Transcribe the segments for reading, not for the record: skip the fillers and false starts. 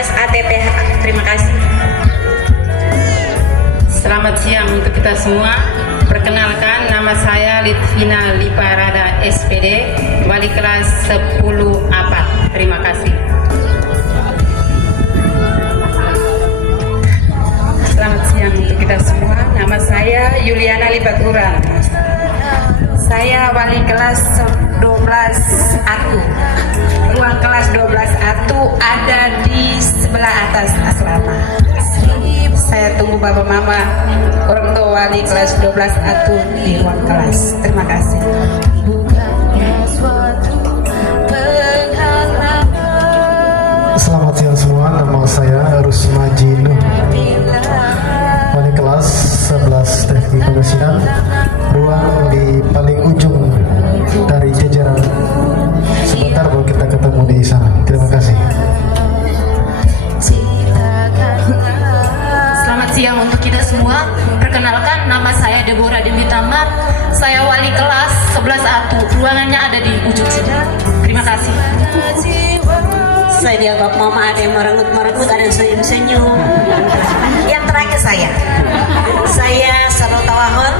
kelas ATPH. Terima kasih. Selamat siang untuk kita semua. Perkenalkan, nama saya Litvina Liparada SPD, wali kelas 10A. Terima kasih. Selamat siang untuk kita semua. Nama saya Yuliana Lipaturan. Saya wali kelas 12A. Ruang kelas 12A ada di sebelah atas asrama. Saya tunggu Bapak Mama, orang tua wali kelas 12A di ruang kelas. Terima kasih. Selamat siang semua, nama saya Rusmaji Nuh, wali kelas 11 Teknik Pemesinan, ruang di paling ujung dari jajaran. Sebentar baru kita ketemu di sana. Terima kasih. Selamat siang untuk kita semua. Perkenalkan, nama saya Deborah Dewi Tamar. Saya wali kelas 11A. Ruangannya ada di ujung sini. Terima kasih. Saya dianggap mama, ada yang merengut-merengut, ada yang senyum-senyum. Yang terakhir saya Sarota Wahon.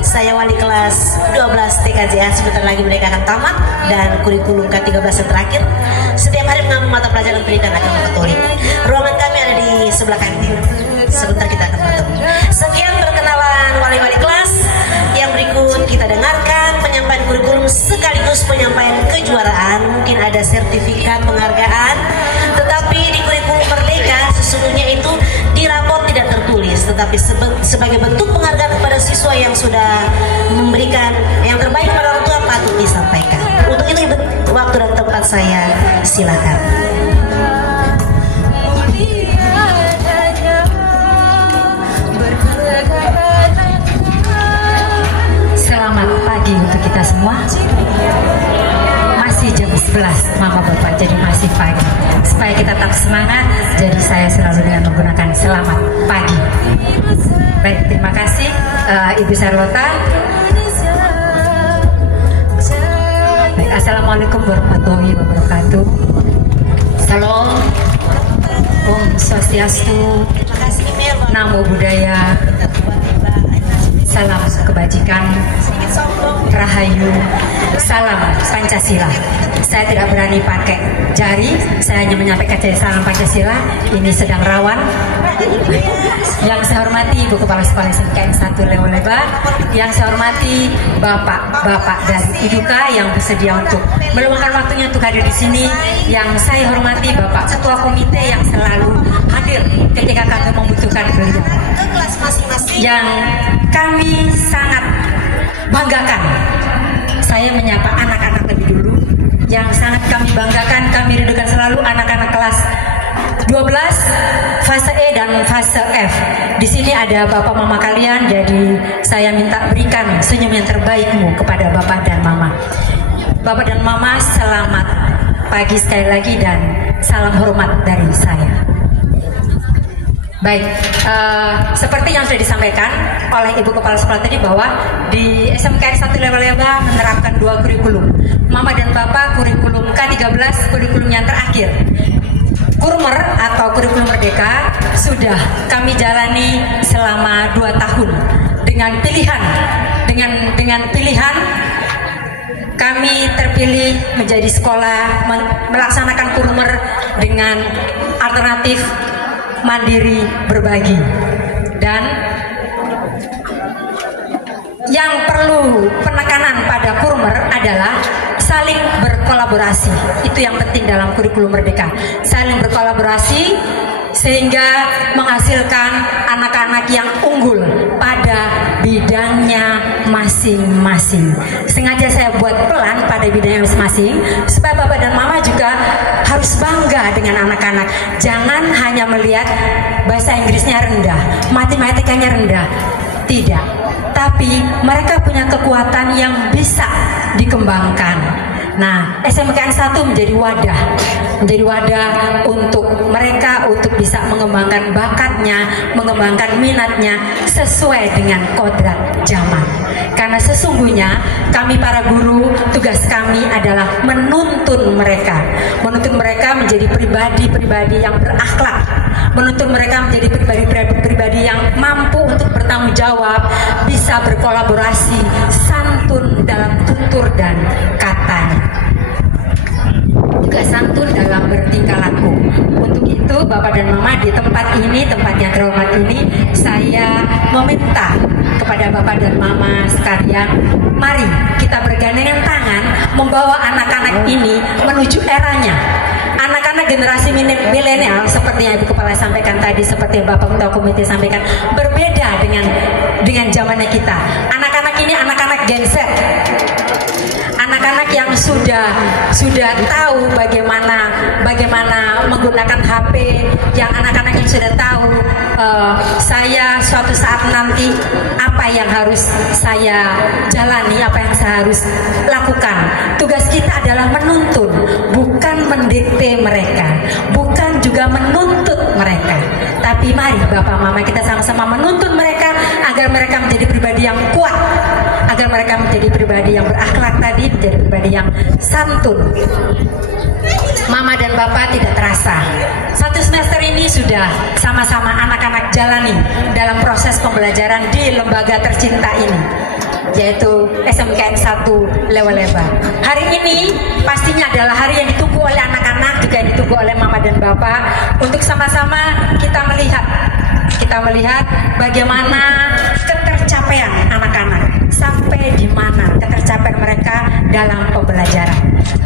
Saya wali kelas 12 TKJA. Sebentar lagi mereka akan tamat dan kurikulum K13 yang terakhir. Setiap hari mengambil mata pelajaran pendidikan agama Katolik. Ruangan kami ada di sebelah kantin. Sebentar kita akan bertemu. Sekian perkenalan wali-wali kelas. Yang berikut kita dengarkan penyampaian kurikulum sekaligus penyampaian kejuaraan. Mungkin ada sertifikat penghargaan, tetapi di kurikulum Merdeka sesungguhnya itu di rapor tidak tertulis, tetapi sebagai bentuk penghargaan kepada siswa yang sudah memberikan yang terbaik kepada orang tua patut disampaikan. Untuk itu waktu dan tempat saya silakan. Selamat pagi untuk kita semua. Masih jam 11 Mama Bapak, jadi masih pagi. Supaya kita tetap semangat, jadi saya selalu dengan menggunakan selamat pagi. Baik, terima kasih Ibu Sarlota. Baik, Assalamualaikum warahmatullahi wabarakatuh. Salam, Om Swastiastu, Namo Buddhaya, salam kebajikan, Rahayu, salam Pancasila. Saya tidak berani pakai jari, saya hanya menyampaikan salam Pancasila. Ini sedang rawan. Yang saya hormati Ibu Kepala Sekolah SMK 1 Lewoleba, yang saya hormati Bapak-bapak dari Iduka yang bersedia untuk meluangkan waktunya untuk hadir di sini. Yang saya hormati Bapak Ketua Komite yang selalu hadir ketika kami membutuhkan beliau. Yang kami sangat banggakan, saya menyapa anak-anak lebih dulu. Yang sangat kami banggakan, kami rindukan selalu anak-anak kelas 12 fase E dan fase F. Di sini ada bapak mama kalian, jadi saya minta berikan senyum yang terbaikmu kepada bapak dan mama. Bapak dan mama, selamat pagi sekali lagi dan salam hormat dari saya. Baik, seperti yang sudah disampaikan oleh Ibu Kepala Sekolah tadi bahwa di SMK 1 Lewoleba menerapkan 2 kurikulum. Mama dan Bapak kurikulum K13, kurikulum yang terakhir. Kurmer atau kurikulum Merdeka sudah kami jalani selama 2 tahun dengan pilihan, dengan pilihan kami terpilih menjadi sekolah melaksanakan kurmer dengan alternatif mandiri berbagi. Dan yang perlu penekanan pada kurmer adalah saling berkolaborasi. Itu yang penting dalam kurikulum Merdeka. Saling berkolaborasi sehingga menghasilkan anak-anak yang unggul pada bidangnya masing-masing. Sengaja saya buat pelan pada bidangnya masing-masing supaya Bapak dan Mama juga harus bangga dengan anak-anak. Jangan hanya melihat bahasa Inggrisnya rendah, matematikanya rendah. Tidak, tapi mereka punya kekuatan yang bisa dikembangkan. Nah, SMK 1 menjadi wadah untuk mereka untuk bisa mengembangkan bakatnya, mengembangkan minatnya sesuai dengan kodrat zaman. Karena sesungguhnya kami para guru, tugas kami adalah menuntun mereka menjadi pribadi-pribadi yang berakhlak, menuntun mereka menjadi pribadi-pribadi yang mampu untuk bertanggung jawab, bisa berkolaborasi, santun dalam tutur dan katanya, juga santun dalam bertingkah laku. Untuk itu Bapak dan Mama di tempat ini, tempat yang terhormat ini, saya meminta kepada Bapak dan Mama sekalian, mari kita bergandengan tangan membawa anak-anak ini menuju eranya. Anak-anak generasi milenial seperti yang Ibu Kepala sampaikan tadi, seperti yang Bapak Ketua Komite sampaikan, berbeda dengan zamannya kita. Anak-anak ini anak-anak Gen Z, anak-anak yang sudah tahu bagaimana menggunakan HP, yang anak-anak yang sudah tahu saya suatu saat nanti apa yang harus saya jalani, apa yang saya harus lakukan. Tugas kita adalah menuntun, bukan mendikte mereka, bukan juga menuntut mereka. Tapi mari Bapak Mama kita sama-sama menuntun mereka agar mereka menjadi pribadi yang kuat, agar mereka menjadi pribadi yang berakhlak tadi, menjadi pribadi yang santun. Mama dan Bapak tidak terasa, satu semester ini sudah sama-sama anak-anak jalani dalam proses pembelajaran di lembaga tercinta ini, yaitu SMKN 1 Lewaleba. Hari ini pastinya adalah hari yang ditunggu oleh anak-anak, juga ditunggu oleh Mama dan Bapak, untuk sama-sama kita melihat bagaimana ketercapaian anak-anak, sampai di mana ketercapaian mereka dalam pembelajaran.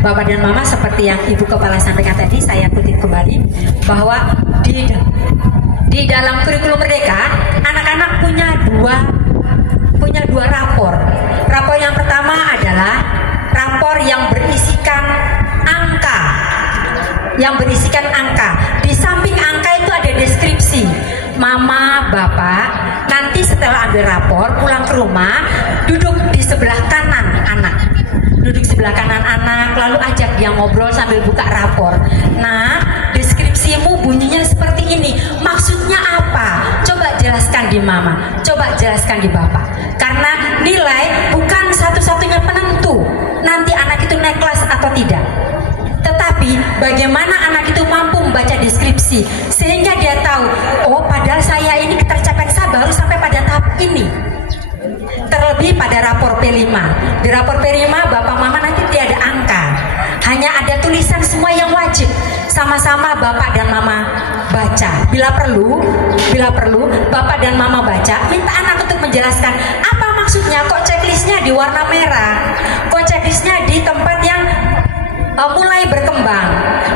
Bapak dan Mama, seperti yang Ibu Kepala sampaikan tadi, saya kutip kembali bahwa di dalam kurikulum Merdeka, anak-anak punya dua rapor. Rapor yang pertama adalah rapor yang berisikan angka. Di samping angka itu ada deskripsi. Mama, Bapak, nanti setelah ambil rapor, pulang ke rumah, duduk di sebelah kanan anak. Lalu ajak dia ngobrol sambil buka rapor. Nah, deskripsimu bunyinya seperti ini. Maksudnya apa? Coba jelaskan di Mama, coba jelaskan di Bapak. Karena nilai bukan satu-satunya penentu nanti anak itu naik kelas atau tidak. Tetapi bagaimana anak itu mampu membaca deskripsi sehingga dia tahu, oh padahal saya ini ketercapaian saya baru sampai pada tahap ini. Terlebih pada rapor P5. Di rapor P5 Bapak Mama nanti tidak ada angka, hanya ada tulisan semua yang wajib. Sama-sama Bapak dan Mama baca. Bila perlu Bapak dan Mama baca, minta anak untuk menjelaskan apa maksudnya, kok checklistnya di warna merah, kok checklistnya di tempat yang mulai berkembang,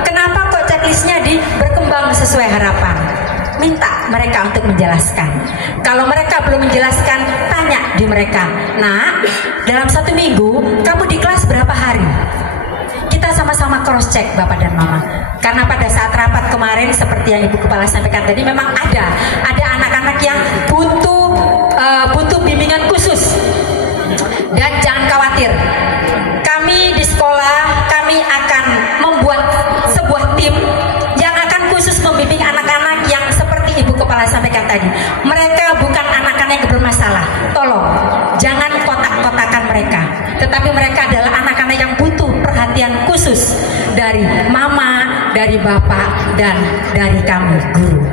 kenapa kok checklistnya berkembang sesuai harapan. Minta mereka untuk menjelaskan. Kalau mereka belum menjelaskan, tanya di mereka. Nah, dalam 1 minggu kamu di kelas berapa hari? Kita sama-sama cross check Bapak dan Mama. Karena pada saat rapat kemarin, seperti yang Ibu Kepala sampaikan tadi, memang ada anak-anak yang butuh bimbingan khusus. Dan jangan khawatir, kami di sekolah kami akan membuat sebuah tim yang akan khusus membimbing anak-anak yang seperti Ibu Kepala sampaikan tadi. Mereka bukan anak-anak yang bermasalah. Tolong jangan kotak-kotakan mereka. Tetapi mereka adalah anak-anak yang butuh perhatian khusus dari Mama, dari Bapak, dan dari kami guru.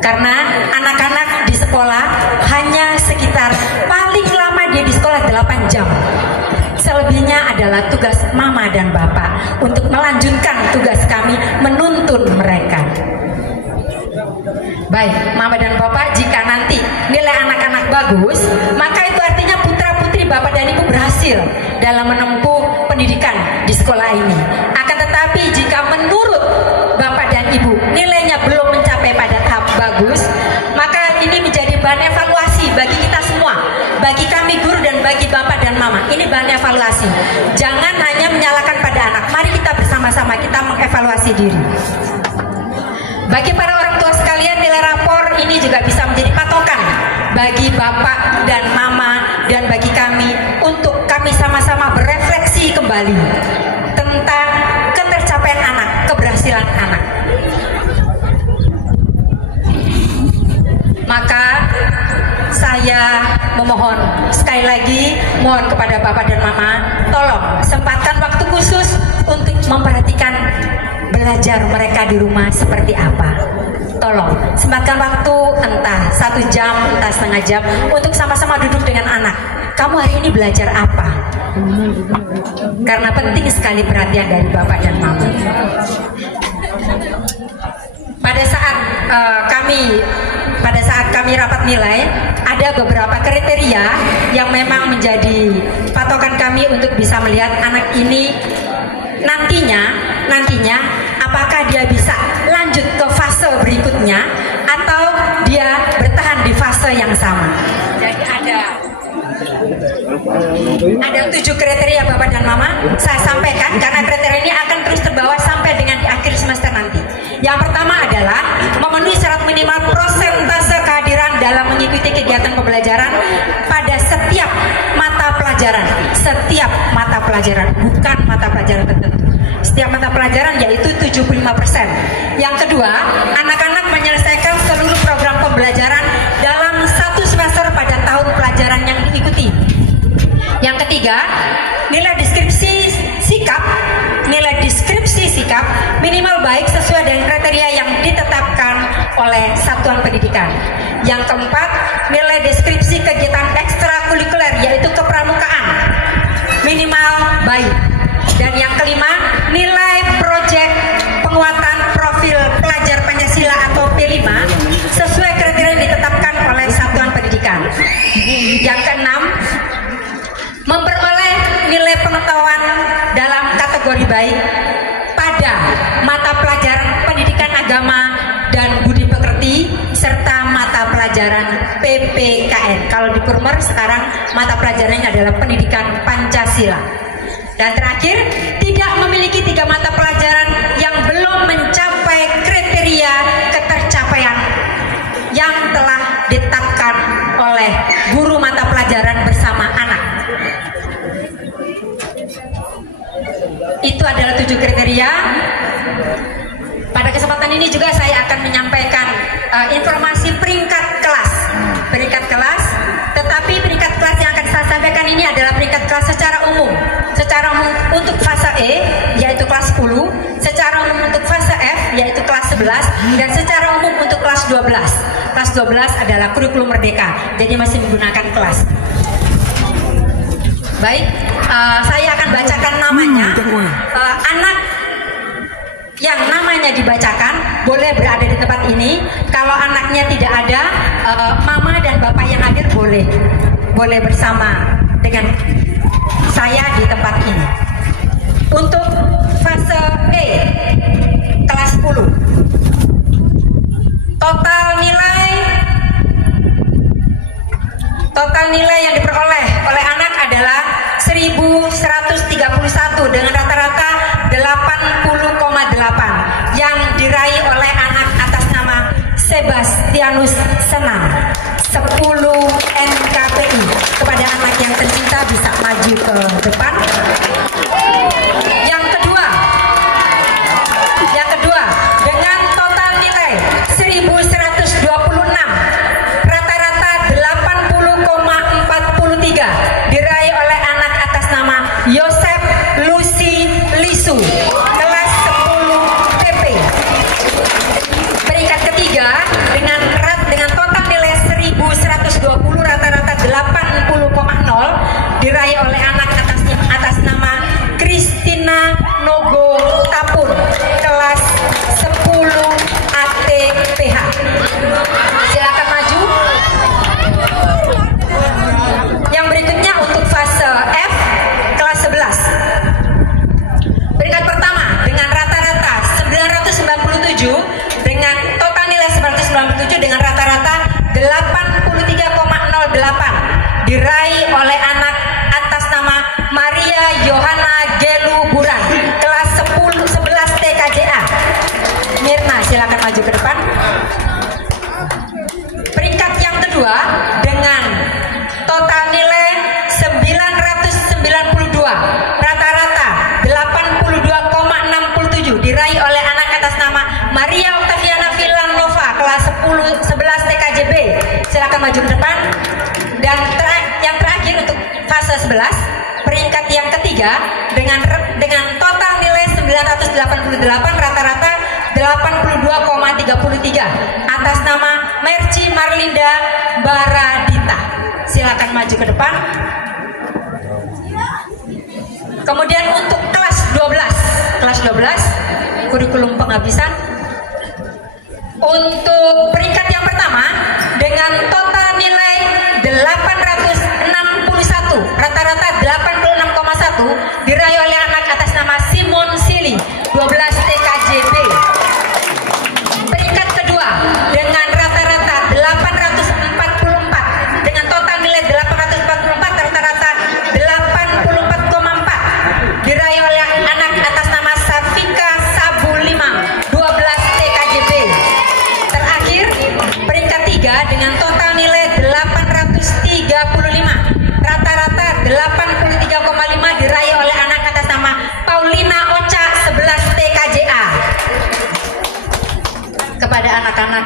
Karena anak-anak di sekolah hanya sekitar paling lama dia di sekolah 8 jam. Selebihnya adalah tugas Mama dan Bapak untuk melanjutkan tugas kami menuntun mereka. Baik, Mama dan Bapak, jika nanti nilai anak-anak bagus, maka itu artinya putra-putri Bapak dan Ibu berhasil dalam menempuh pendidikan di sekolah ini. Akan tetapi jika menurut Bapak dan Ibu nilainya belum mencapai pada tahap bagus, maka ini menjadi bahan evaluasi bagi kita semua, bagi kami guru dan bagi Bapak dan Mama. Ini bahan evaluasi. Jangan hanya menyalahkan pada anak. Mari kita bersama-sama kita mengevaluasi diri. Bagi para orang tua sekalian, nilai rapor ini juga bisa menjadi patokan bagi Bapak dan Mama dan bagi kami untuk kami sama-sama berefleksi kembali tentang ketercapaian anak, keberhasilan anak. memohon sekali lagi, mohon kepada Bapak dan Mama, tolong sempatkan waktu khusus untuk memperhatikan belajar mereka di rumah seperti apa. Tolong sempatkan waktu entah 1 jam, entah setengah jam untuk sama-sama duduk dengan anak. Kamu hari ini belajar apa? Karena penting sekali perhatian dari Bapak dan Mama. Pada saat kami rapat nilai, ada beberapa kriteria yang memang menjadi patokan kami untuk bisa melihat anak ini nantinya apakah dia bisa lanjut ke fase berikutnya atau dia bertahan di fase yang sama. Jadi ada 7 kriteria Bapak dan Mama saya sampaikan, karena kriteria ini akan terus terbawa sampai dengan di akhir semester nanti. Yang pertama adalah memenuhi syarat minimal persentase kehadiran dalam mengikuti kegiatan pembelajaran pada setiap mata pelajaran, bukan mata pelajaran tertentu. Setiap mata pelajaran yaitu 75%. Yang kedua, anak-anak menyelesaikan seluruh program pembelajaran dalam 1 semester pada tahun pelajaran yang diikuti. Yang ketiga, nilai deskripsi sikap minimal baik sesuai dengan kriteria yang ditetapkan oleh satuan pendidikan. Yang keempat, nilai deskripsi kegiatan ekstrakurikuler yaitu kepramukaan minimal baik. Dan yang kelima, nilai proyek penguatan profil pelajar Pancasila atau P5 sesuai kriteria yang ditetapkan oleh satuan pendidikan. Yang keenam, memperoleh nilai pengetahuan dalam kategori baik pada mata pelajaran pendidikan agama dan budi pekerti serta mata pelajaran PPKN. Kalau di Purmer sekarang mata pelajarannya adalah pendidikan Pancasila. Dan terakhir, tidak memiliki 3 mata pelajaran yang belum mencapai kriteria ketercapaian yang telah ditetapkan oleh guru mata pelajaran bersama anak. Itu adalah 7 kriteria. Pada kesempatan ini juga saya akan menyampaikan informasi peringkat kelas. Tetapi peringkat kelas yang akan saya sampaikan ini adalah peringkat kelas secara umum. Secara umum untuk fase E yaitu kelas 10, secara umum untuk fase F yaitu kelas 11, dan secara umum untuk kelas 12. Kelas 12 adalah kurikulum merdeka, jadi masih menggunakan kelas. Baik, saya akan bacakan namanya. Anak yang namanya dibacakan boleh berada di tempat ini. Kalau anaknya tidak ada, mama dan bapak yang hadir boleh bersama dengan saya di tempat ini. Untuk fase E kelas 10, total nilai yang diperoleh oleh anak adalah 1131 dengan rata-rata 80,8 yang diraih oleh anak atas nama Sebastianus Senam 10 NKPI. Kepada anak yang tercinta bisa maju ke depan. Yang kedua dengan total nilai 1126 rata-rata 80,43 diraih oleh anak atas nama Yosef Lucy Lisu kelas 10 TP. Peringkat ketiga dengan total nilai 1120 rata-rata 80,0 diraih oleh anak atas nama Kristina Nogo Tapur kelas 10 ATPH. Silakan maju. Yang berikutnya untuk fase F kelas 11. Peringkat pertama dengan rata-rata 997 dengan total nilai 997 dengan rata-rata 83,08 diraih oleh anak atas nama Maria Yohana Gelu Buran kelas 11 TKJA. Mirna, silakan maju ke depan. Peringkat yang kedua dengan total nilai 992 rata-rata 82,67 diraih oleh anak atas nama Maria Octaviana Villanova kelas 11 TKJB. Silakan maju ke depan. Dan terakhir 3 dengan total nilai 988, rata-rata 82,33 atas nama Merci Marlinda Baradita. Silakan maju ke depan. Kemudian untuk kelas 12 kurikulum penghabisan. Untuk peringkat yang pertama dengan total nilai 861, rata-rata 86,1 diraih oleh anak atas nama Simon Sili 12 TKJB. Peringkat kedua dengan rata-rata 844 dengan total nilai 844, rata-rata 84,4 diraih oleh anak atas nama Safika Sabulimang 12 TKJB. Terakhir peringkat 3 dengan total nilai 835, rata-rata 83,5 diraih oleh anak atas nama Paulina Ocha 11 TKJA. Kepada anak-anak,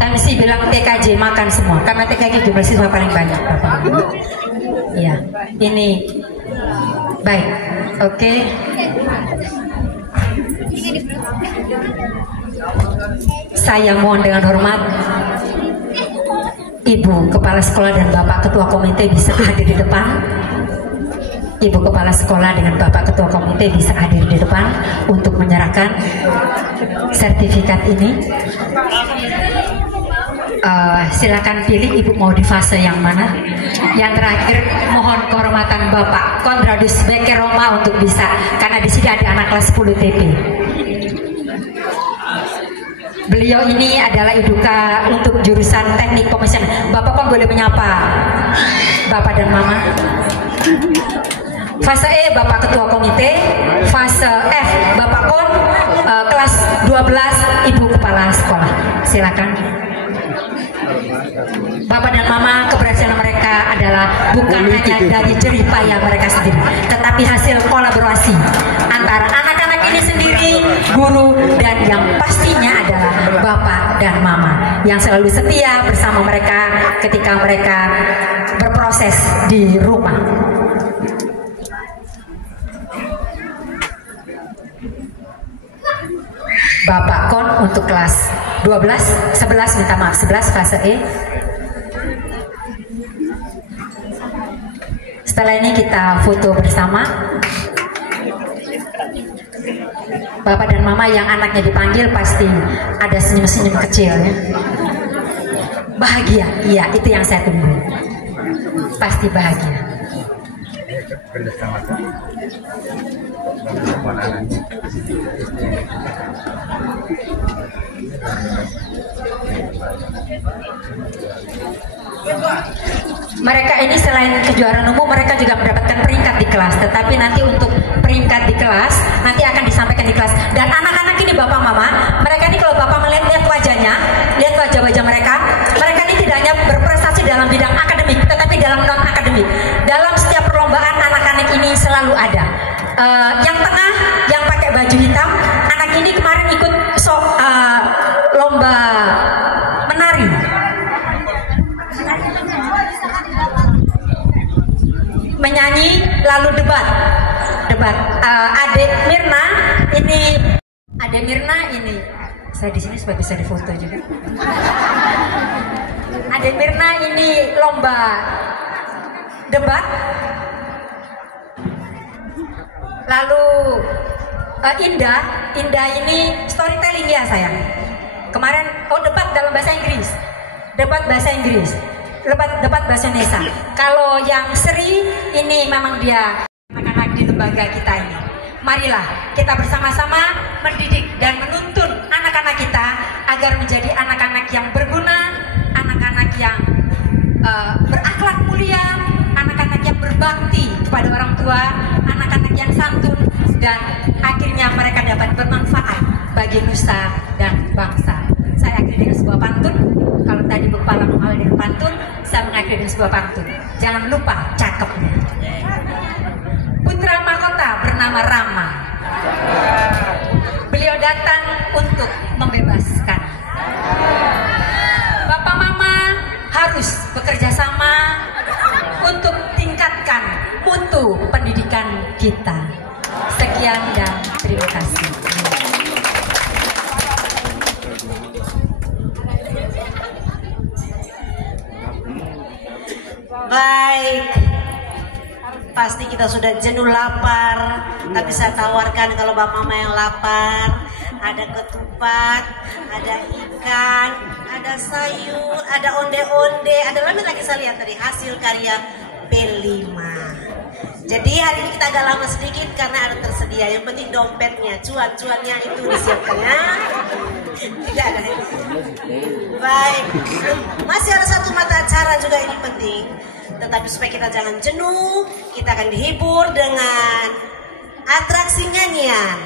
MC bilang TKJ makan semua karena TKJ jumlah siswa paling banyak, Bapak. Iya, ini baik. Oke. Saya mohon dengan hormat Ibu Kepala Sekolah dan Bapak Ketua Komite bisa hadir di depan. Ibu Kepala Sekolah dengan Bapak Ketua Komite bisa hadir di depan untuk menyerahkan sertifikat ini. Silakan pilih Ibu mau di fase yang mana. Yang terakhir mohon kehormatan Bapak Kondradus Beker Roma untuk bisa, karena di sini ada anak kelas 10 TP. Beliau ini adalah Iduka untuk jurusan teknik pemesinan. Bapak Kon boleh menyapa Bapak dan Mama. Fase E Bapak Ketua Komite, fase F Bapak Kon, kelas 12 Ibu Kepala Sekolah. Silakan. Bapak dan Mama, keberhasilan mereka adalah bukan hanya dari jerih payah mereka sendiri, tetapi hasil kolaborasi antara anak-anak ini sendiri, guru, dan yang pastinya adalah Bapak dan Mama yang selalu setia bersama mereka ketika mereka berproses di rumah. Bapak Kon untuk kelas 11 minta maaf, 11 fase E. Setelah ini kita foto bersama. Bapak dan Mama yang anaknya dipanggil pasti ada senyum-senyum kecil ya. Bahagia, iya itu yang saya tunggu. Pasti bahagia. Mereka ini selain kejuaraan umum, mereka juga mendapatkan peringkat di kelas. Tetapi nanti untuk peringkat di kelas nanti akan disampaikan di kelas. Dan anak-anak ini Bapak Mama, mereka ini kalau Bapak melihat wajahnya, lihat wajah-wajah mereka, mereka ini tidak hanya berprestasi dalam bidang akademik, tetapi dalam non akademik. Dalam setiap perlombaan anak-anak ini selalu ada. Yang tengah, yang pakai baju hitam, anak ini kemarin ikut lomba menari. Menyanyi lalu debat. Adik Mirna ini saya di sini supaya bisa difoto juga. Adik Mirna ini lomba debat. Lalu Indah ini storytelling ya sayang. Kemarin debat dalam bahasa Inggris. Debat bahasa Indonesia. Kalau yang Sri ini memang dia anak-anak di lembaga kita ini. Marilah kita bersama-sama mendidik dan menuntun anak-anak kita agar menjadi anak-anak yang berguna, anak-anak yang berakhlak mulia, anak-anak yang berbakti kepada orang tua, anak-anak yang santun, dan akhirnya mereka dapat bermanfaat bagi nusa dan bangsa. Saya akhiri dengan sebuah pantun. Kalau tadi Bu Kepala mengawali dengan pantun, saya mengakhiri dengan sebuah pantun. Jangan lupa cakepnya. Putra mahkota bernama Rama. Beliau datang untuk membebaskan. Bapak Mama harus bekerja sama untuk tingkatkan mutu pendidikan kita. Sekian dan terima kasih. Baik, pasti kita sudah jenuh lapar, tapi saya tawarkan kalau Bapak Mama yang lapar, ada ketupat, ada ikan, ada sayur, ada onde-onde, ada lagi saya lihat dari hasil karya P5. Jadi hari ini kita agak lama sedikit karena ada tersedia. Yang penting dompetnya, cuan-cuannya itu disiapkan ya. Tidak ada. Baik, masih ada satu mata acara juga ini penting. Tetapi supaya kita jangan jenuh, kita akan dihibur dengan atraksi nyanyian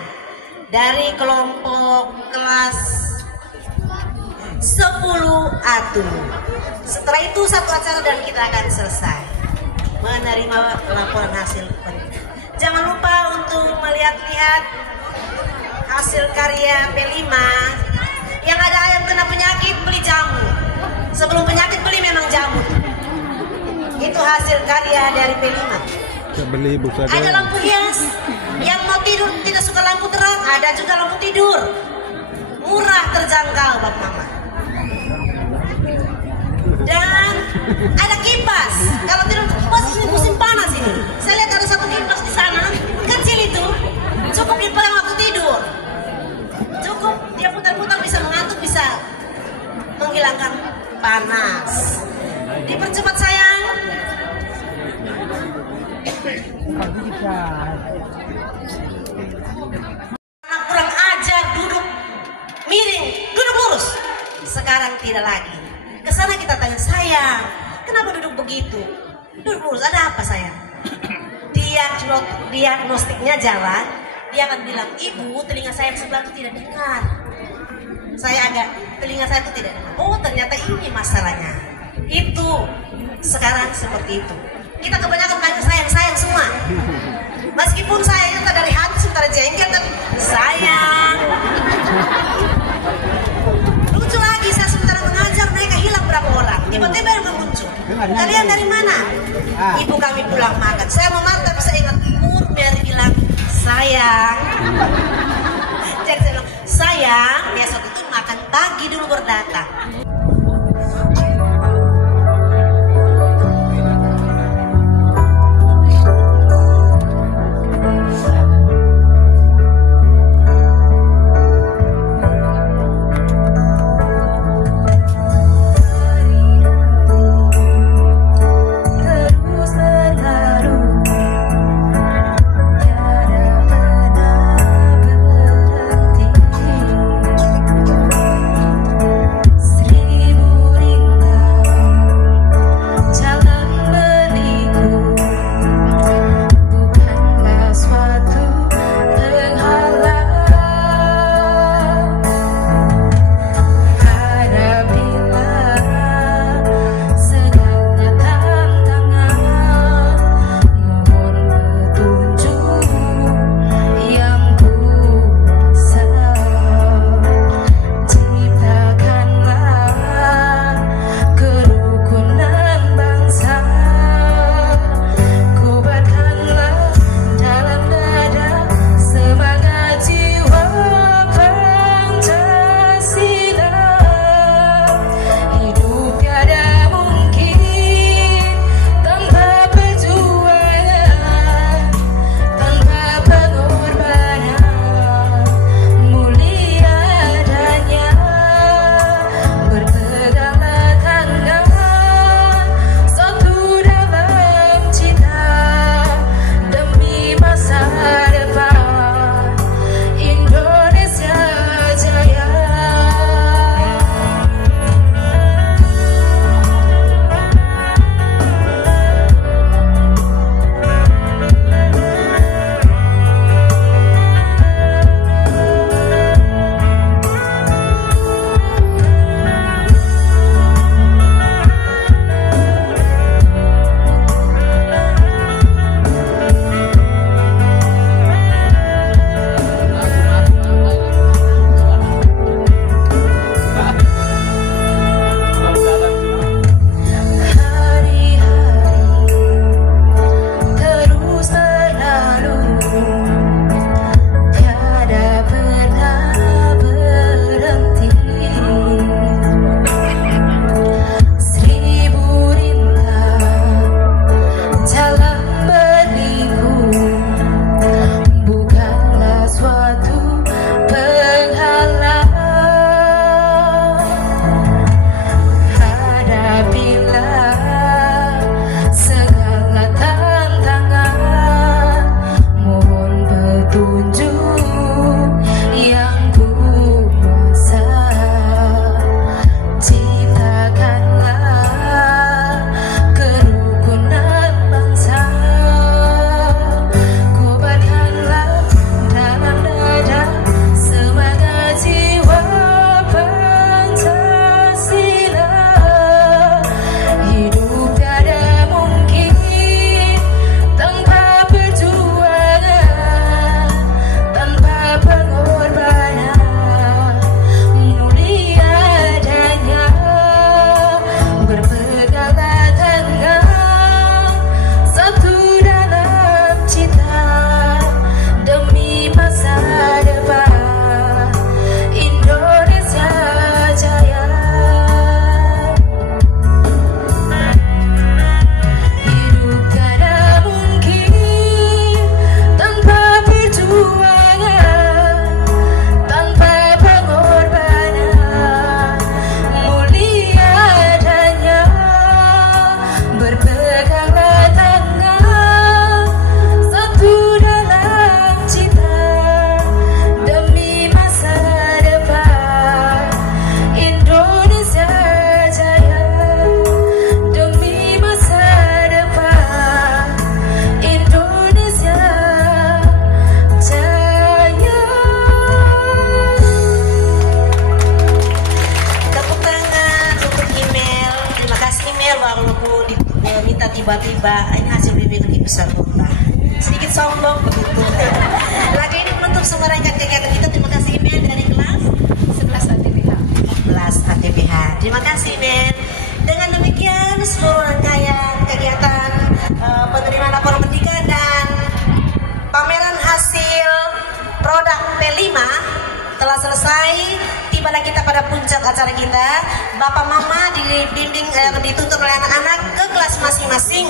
dari kelompok kelas 10A. Setelah itu satu acara dan kita akan selesai menerima laporan hasil penting. Jangan lupa untuk melihat-lihat hasil karya P5. Yang ada ayam kena penyakit, beli jamu. Sebelum penyakit beli memang jamu. Itu hasil karya dari P5. Beli buku ada lampu hias. Yang mau tidur tidak suka lampu terang, ada juga lampu tidur. Murah, terjangkau Bapak Mama. Dan ada kipas. Kalau tidur kipas ini musim panas ini. Saya lihat ada satu kipas di sana, kecil itu. Cukup dipegang waktu tidur. Cukup dia putar-putar bisa mengantuk, bisa menghilangkan panas. Dipercepat sayang. Anak kurang ajar, duduk miring, duduk lurus. Sekarang tidak lagi. Kesana kita tanya, sayang, kenapa duduk begitu? Duduk lurus, ada apa sayang? Diagnostiknya jalan. Dia akan bilang, ibu, telinga saya yang sebelah itu tidak dengar. Telinga saya itu tidak dengar. Oh, ternyata ini masalahnya. Itu sekarang seperti itu. Kita kebanyakan panggil sayang semua. Meskipun sayangnya tak dari hati, sementara jengkel dan sayang. Lucu lagi, saya sementara mengajar mereka hilang berapa orang. Tiba-tiba yang muncul. Kalian dari mana? Ibu kami pulang makan. Saya memantau bisa ingat umur biar bilang sayang. Jadi saya bilang sayang, besok itu makan pagi dulu berdatang. Sri tiba-tiba ini hasil bimbingan ibu sarjana. Sedikit sombong begitu. Lagu ini menutup semua rangkaian kegiatan kita. Terima kasih Men dari kelas 11 ATPH. 11 ATPH. Terima kasih Men. Dengan demikian seluruh rangkaian kegiatan penerimaan laporan pendidikan dan pameran hasil produk P5 telah selesai. Tibalah kita pada puncak acara kita. Bapak Mama dibimbing dituntut oleh anak-anak ke kelas masing-masing